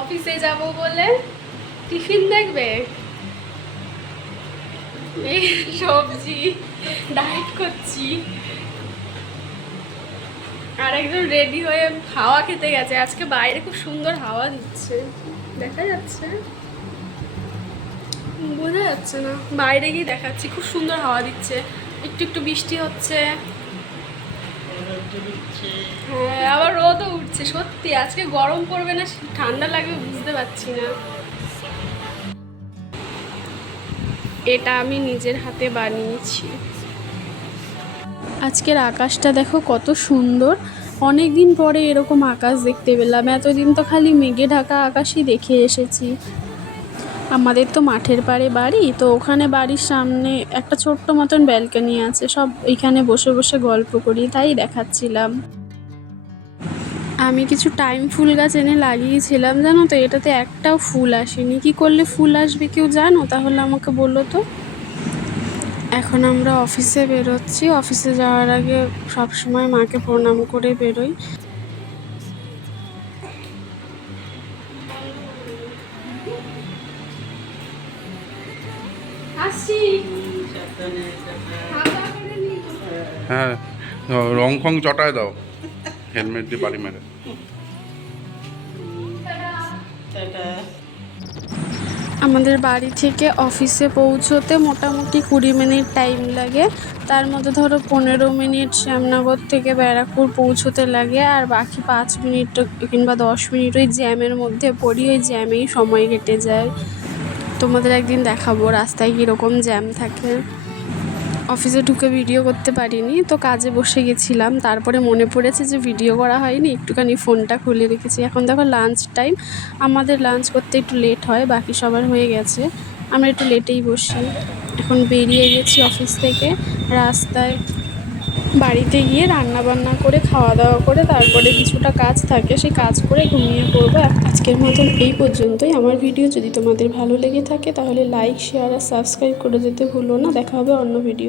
অফিসে যাব বলে টিফিন দেখবে, এই সবজি ডায়েট করছি। আর একজন রেডি হয়ে হাওয়া খেতে গেছে। আজকে বাইরে খুব সুন্দর হাওয়া দিচ্ছে, দেখা যাচ্ছে বোঝা যাচ্ছে না, বাইরে গিয়ে দেখাচ্ছি। খুব সুন্দর হাওয়া দিচ্ছে, একটু একটু বৃষ্টি হচ্ছে। হ্যাঁ, আবার রোদও উঠছে। সত্যি আজকে গরম পড়বে না ঠান্ডা লাগবে বুঝতে পারছি না। এটা আমি নিজের হাতে বানিয়েছি। আজকের আকাশটা দেখো কত সুন্দর। অনেক দিন পরে এরকম আকাশ দেখতে পেলাম। এতদিন তো খালি মেঘে ঢাকা আকাশই দেখে এসেছি। আমাদের তো মাঠের পাড়ে বাড়ি, তো ওখানে বাড়ির সামনে একটা ছোট্ট মতন ব্যালকনি আছে, সব ওইখানে বসে বসে গল্প করি, তাই দেখাচ্ছিলাম। আমি কিছু টাইম ফুল গাছ এনে লাগিয়েছিলাম, জানো তো এটাতে একটাও ফুল আসেনি। কি করলে ফুল আসবে কেউ জানো? তাহলে আমাকে বলো তো। এখন আমরা অফিসে বেরোচ্ছি। অফিসে যাওয়ার আগে সবসময় মাকে প্রণাম করে বেরোই। হ্যাঁ, রং ফং চটায় দাও, হেলমেট দিয়ে বাড়ি মেরে। আমাদের বাড়ি থেকে অফিসে পৌঁছোতে মোটামুটি 20 মিনিট টাইম লাগে। তার মধ্যে ধরো 15 মিনিট শ্যামনগর থেকে ব্যারাকপুর পৌঁছোতে লাগে, আর বাকি 5 মিনিট কিংবা 10 মিনিট ওই জ্যামের মধ্যে পড়ি। ওই জ্যামেই সময় কেটে যায়। তোমাদের একদিন দেখাবো রাস্তায় কীরকম জ্যাম থাকে। অফিসে ঢুকে ভিডিও করতে পারিনি, তো কাজে বসে গেছিলাম। তারপরে মনে পড়েছে যে ভিডিও করা হয়নি, একটুখানি ফোনটা খুলে রেখেছি। এখন দেখো লাঞ্চ টাইম। আমাদের লাঞ্চ করতে একটু লেট হয়, বাকি সবার হয়ে গেছে। আমরা একটু লেটেই বসি। এখন বেরিয়ে গেছি অফিস থেকে। রাস্তায় বাড়িতে গিয়ে রান্না বান্না করে খাওয়া দাওয়া করে তারপরে কিছুটা কাজ থাকে, সেই কাজ করে ঘুমিয়ে পড়বো। আজকের মতন এই পর্যন্তই। আমার ভিডিও যদি তোমাদের ভালো লেগে থাকে তাহলে লাইক, শেয়ার আর সাবস্ক্রাইব করে যেতে ভুলো না। দেখা হবে অন্য ভিডিও।